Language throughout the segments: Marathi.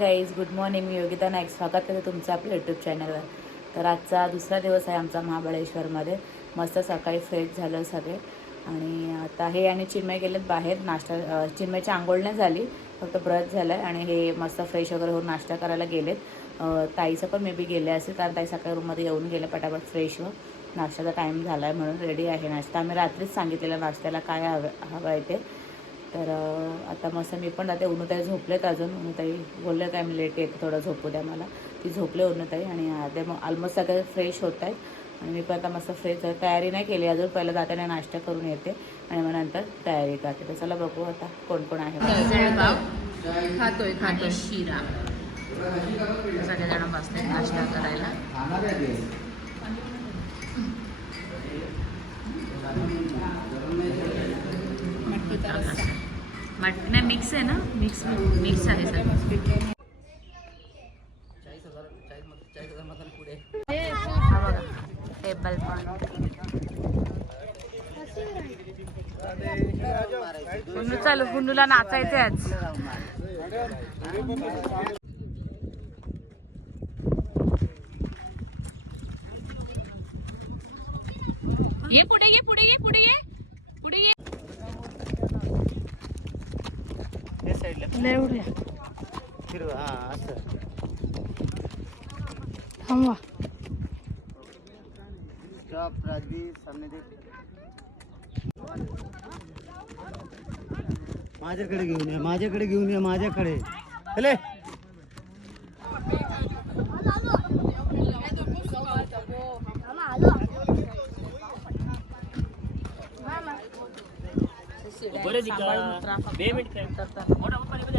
गाईज गुड मॉर्निंग मी योगिता नाईक. स्वागत करते तुमचं आपल्या यूट्यूब चॅनलवर तर आजचा दुसरा दिवस आहे आमचा महाबळेश्वरमध्ये. मस्त सकाळी फ्रेश झालं सगळे. आणि आता हे आणि चिन्मय गेलेत बाहेर. नाश्ता चिन्मयची आंघोळ नाही झाली. फक्त ब्रश झालं आहे आणि हे मस्त फ्रेश वगैरे होऊन नाश्ता करायला गेलेत. ताईचं पण मे बी गेले असेल कारण ताई सकाळी रूममध्ये येऊन गेले पटापट फ्रेश होऊन नाश्त्याचा टाईम झाला आहे म्हणून रेडी आहे नाश्ता. आम्ही रात्रीच सांगितलेलं नाश्त्याला काय हवं हवं आहे ते. तर आता मस्त मी पण जाते उनुताई झोपलेत अजून. उनुताई बोलले काय मी लेट येते थोडं झोपू द्या मला. ती झोपले उनुताई आणि आता मग ऑलमोस्ट सगळे फ्रेश होत आहेत. आणि मी पण आता मस्त फ्रेश तयारी नाही केली अजून. पहिलं जाताना नाश्ता करून येते आणि मग नंतर तयारी करते. तर चला बघू आता कोण कोण आहे. खातोय खातोय. शिरा सगळेजण बसले नाश्ता करायला. मट नाही मिक्स आहे ना? मिक्स मिक्स आहे सर. हा बघा टेबल पण हुंडू चालू हुंडूला नाचायचे आज. ये पुढे ये पुढे ये पुढे ये पुढे ये या साईडला लय उडल्या. फिरवा हा असं. थांबवा. स्टॉप राजवीर सामने देख. माझ्याकडे घेऊन या माझ्याकडे घेऊन या माझ्याकडे. चले.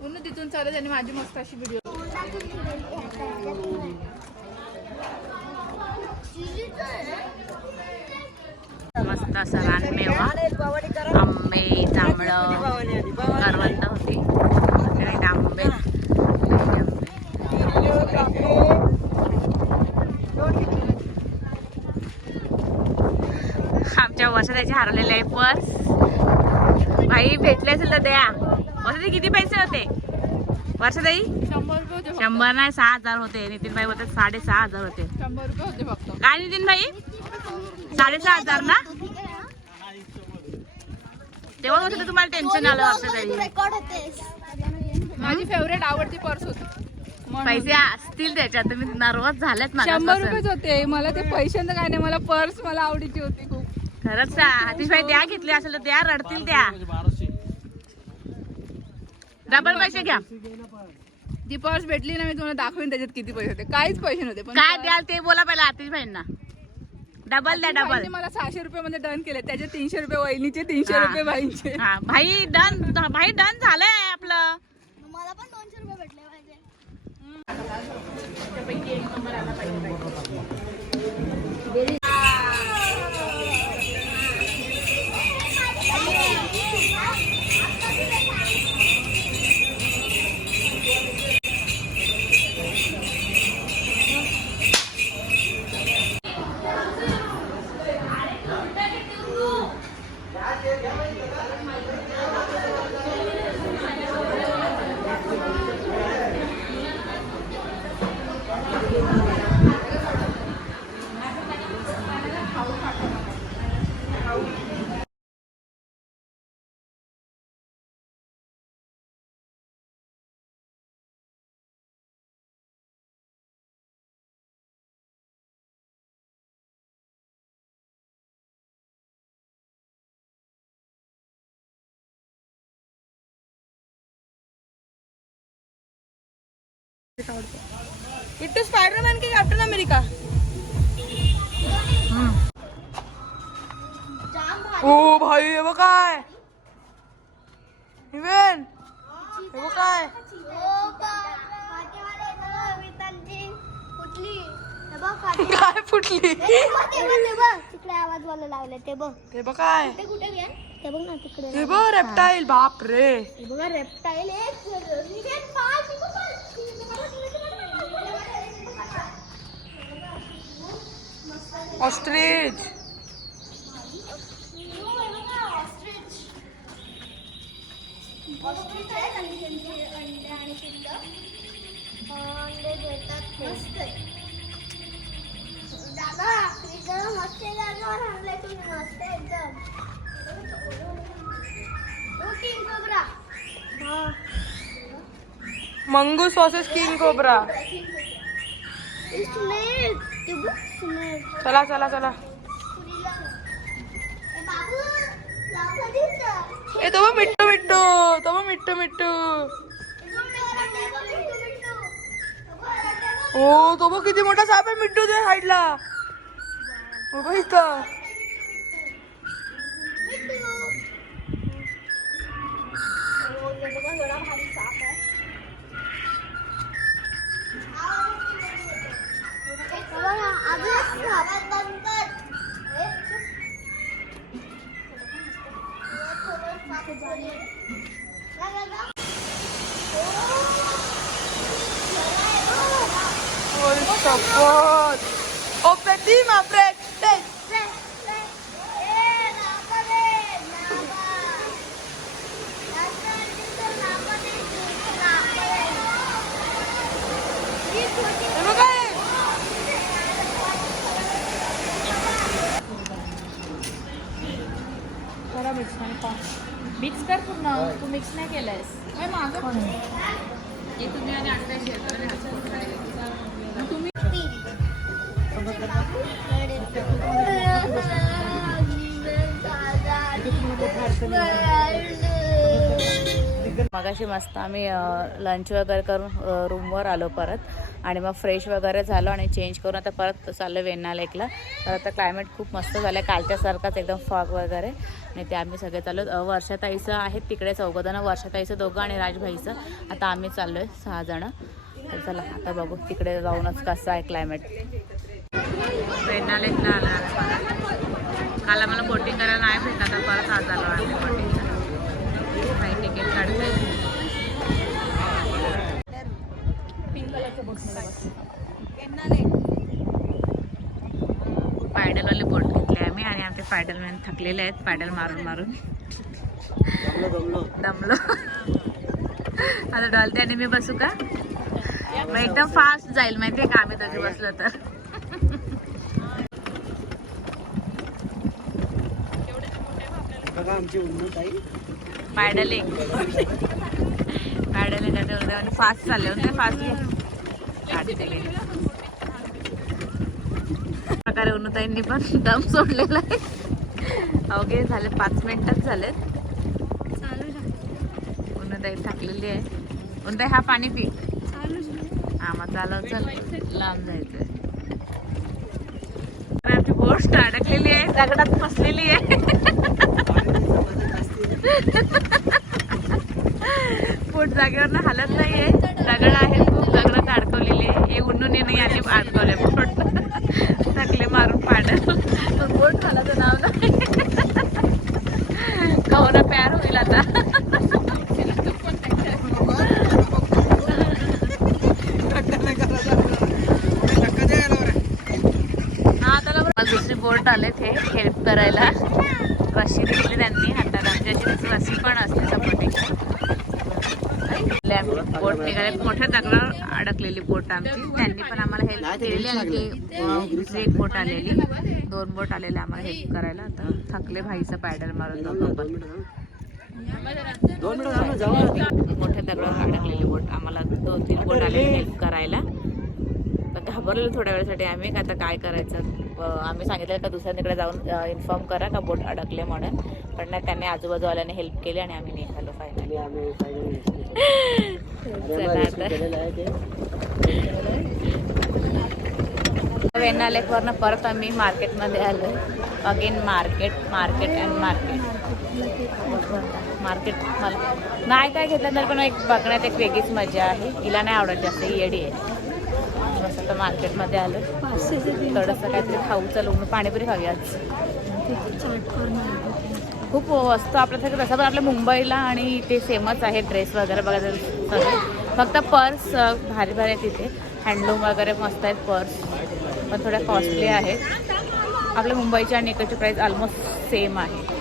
पूर्ण तिथून चालत आणि माझी मस्त अशी व्हिडिओ मस्त असं रानमेवा. आंबे जांभळं करवंद होती. आंबे. आमच्या वसताची हरलेलं आहे पर्स. भाई भेटले असेल तर द्या. वसती किती पैसे होते? वर्षाताई? शंभर नाही सहा हजार होते. नितीन भाई होते. साडे सहा हजार होते काय नितीन भाई साडेसहा हजार ना? तेव्हा होतं तुम्हाला टेन्शन आलं वर्षाताई? माझी फेवरेट आवडती पर्स होती. पैसे असतील त्याच्यात तुम्ही नर्वस झालेत शंभर रुपयेच होते. मला ते पैशांचं काय नाही मला पर्स मला आवडीची होती खूप. खरंच का? अतिश भाई द्या घेतले असेल तर द्या रडतील द्या डबल पैसे घ्या. ती पर्स भेटली ना मी तुम्हाला दाखवेन त्याच्यात किती पैसे होते. काहीच पैसे नव्हते पण काय द्याल ते बोला पहिला आतिश भाईंना. डबल द्या डबल मला सहाशे रुपये मध्ये डन केले. त्याचे तीनशे रुपये वहिनीचे तीनशे रुपये भाईचे. हा भाई डन भाई डन झालंय आपलं. मला पण इट्टू स्पायडरमॅन की कॅप्टन अमेरिका जाम ओ भाई हे बघ काय इव्हेन काय ओ बा काठीवाले इथं वितांची कुठली हे? बघ काठी काय फुटली। ते बघ ते बघ ते बघ तिकडे आवाज वाला लावले ते बघ ते बघ काय ते कुठे घे ते बघ ना तिकडे हे बघ रेप्टाईल बाप रे। हे बघा रेप्टाईल एक निघेल हा. मंगूस वर्सेस किंग कोबरा ते snake. ते बघ, snake. चला चला चला. ए, तो मिट्टू मिट्टू. तो मिट्टू मिट्टू. हो तो किती मोठा साप आहे मिट्टू त्या साईडला हो break, take. हे बघ काय करा मिक्स आणि पा मिक्स कर पूर्ण. तू मिक्स नाही केलंयस. हे तुम्ही आणि अंडा शेअर मगाशी मस्त आम्ही लंच वगैरे करून रूमवर आलो परत. आणि मग फ्रेश वगैरे झालो आणि चेंज करून आता परत चाललो वेण्णा लेकला तर आता क्लायमेट खूप मस्त झालं आहे कालच्यासारखाच एकदम फॉग वगैरे. आणि ते आम्ही सगळे चाललो. वर्षाताईचं आहेत तिकडे चौघजणं. वर्षाताईचं दोघं आणि राजभाईचं. आता आम्ही चाललो आहे सहा जणं. तर चला आता बघू तिकडे जाऊनच कसं आहे क्लायमेट वेण्णा लेकला आला काल आम्हाला बोटिंग करायला नाही भेटत आता परत आज आलो आम्ही बोटिंगला काही तिकीट काढते पायडलवाले बोट घेतले आम्ही आणि आमचे पॅडलमॅन थकलेले आहेत पायडल मारून मारून. दमलो. आता डॉलते आणि मी बसू का? मग एकदम फास्ट जाईल माहितीये का? आम्ही दोघे बसलो तर. बघा आमची उन्नत आई. पॅडलिंग पॅडलिंग आता उद्या फास्ट चालले. होते फास्ट प्रकारे उन्नताईंनी पण दम सोडलेला आहे. अवघे झाले पाच मिनिटच झालेत. उन्नताई थाकलेली आहे. उन्नताई हा पाणी पी. हा मग चालव चल. लांब जायचंय. आमची बोट अडकलेली आहे दगडात फसलेली आहे. पोट जागेवर हालत नाहीये. दगड आहे खूप दगडात अडकवलेले हे उन्हून नाही आले अडकवले पोट. टाकले मारून पाडत पण पोट झालाचं नाव नाही. कवना प्यार होईल आता. हा त्याला दुसरी बोट आले ते हेल्प करायला. रशी दिली त्यांनी? अशी रशी पण असते सपोर्टिंग बोट निघाले. मोठ्या दगडावर अडकलेली बोट आमची. त्यांनी पण आम्हाला हेल्प केलेली आणि दुसरी एक बोट आलेली. दोन बोट आलेले आम्हाला हेल्प करायला. आता थकले भाईचं पॅडल मारून पण दोन ना. मोठ्या दगडावर अडकलेली बोट. आम्हाला दोन तीन बोट आले हेल्प करायला. पण घाबरलेलो थोड्या वेळासाठी आम्ही का आता काय करायचं? आम्ही सांगितलं का दुसऱ्या तिकडे जाऊन इन्फॉर्म करा का बोट अडकले म्हणून. पण नाही त्यांनी आजूबाजूवाल्याने हेल्प केली आणि आम्ही निघालो फायनली आणि चला आता. केलेलं लेकवरनं परत आम्ही मार्केटमध्ये आलो. Again market market and market market मला नाही काय घेतलं तर पण एक बघण्यात एक वेगळीच मजा आहे. हिला नाही आवडत जास्त ही येडी आहे. आता मार्केटमध्ये आलं थोडंसं काहीतरी खाऊ चालू म्हणून पाणीपुरी खाऊया आज. खूप वस्तू आपल्यासाठी तसं पण आपल्या मुंबईला आणि इथे सेमच आहे ड्रेस वगैरे बघायला फक्त पर्स भारी भारी आहेत तिथे हँडलूम वगैरे मस्त आहेत पर्स. पण थोड्या कॉस्टली आहेत. आपल्या मुंबईच्या आणि इकडची प्राईस ऑलमोस्ट सेम आहे.